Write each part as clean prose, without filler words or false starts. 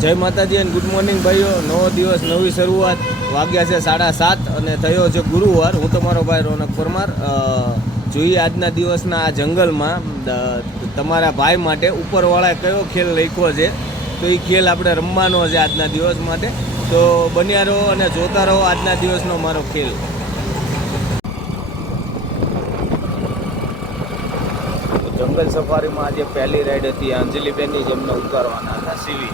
જય માતાજી અને ગુડ મોર્નિંગ ભાઈઓ. નવો દિવસ, નવી શરૂઆત. વાગ્યા છે 7:30 અને થયો છે ગુરુવાર. હું તમારો ભાઈ રોનક પરમાર. જોઈએ આજના દિવસના આ જંગલમાં તમારા ભાઈ માટે ઉપરવાળાએ કયો ખેલ લખ્યો છે, તો એ ખેલ આપણે રમવાનો છે આજના દિવસ માટે. તો બન્યા રહો અને જોતા રહો આજના દિવસનો મારો ખેલ. જંગલ સફારીમાં આજે પહેલી રાઈડ હતી અંજલિબેનની, જેમને ઉતારવાના હતા સીવી.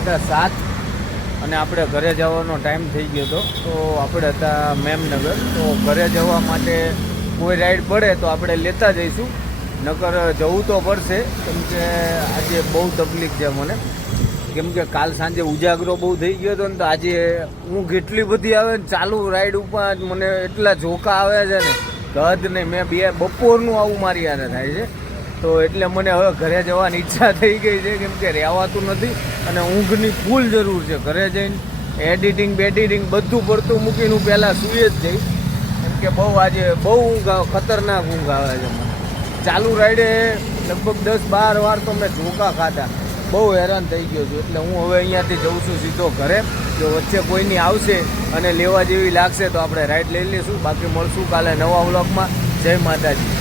હતા 7 અને આપણે ઘરે જવાનો ટાઈમ થઈ ગયો હતો. તો આપણે હતા મેમનગર. તો ઘરે જવા માટે કોઈ રાઈડ પડે તો આપણે લેતા જઈશું, નકર જવું તો પડશે. કેમ કે આજે બહુ તકલીફ છે મને, કેમ કે કાલ સાંજે ઉજાગરો બહુ થઈ ગયો હતો ને, તો આજે ઊંઘ એટલી બધી આવે ને ચાલુ રાઈડ ઉપર મને એટલા ઝોકા આવે છે ને હદ નહીં. મેં બપોરનું આવું મારી યારે થાય છે. તો એટલે મને હવે ઘરે જવાની ઈચ્છા થઈ ગઈ છે, કેમ કે રહેવાતું નથી અને ઊંઘની ફૂલ જરૂર છે. ઘરે જઈને એડિટિંગ બધું પડતું મૂકીને હું પહેલાં સૂઈ જ જઈશ, કેમ કે બહુ આજે બહુ ઊંઘ ખતરનાક ઊંઘ આવે છે મને. ચાલુ રાઈડે લગભગ 10-12 વાર તો મેં ઝોકા ખાધા. બહુ હેરાન થઈ ગયો છું. એટલે હું હવે અહીંયાથી જઉં છું સીધો ઘરે. જો વચ્ચે કોઈની આવશે અને લેવા જેવી લાગશે તો આપણે રાઈડ લઈ લઈશું. બાકી મળશું કાલે નવા વ્લોગમાં. જય માતાજી.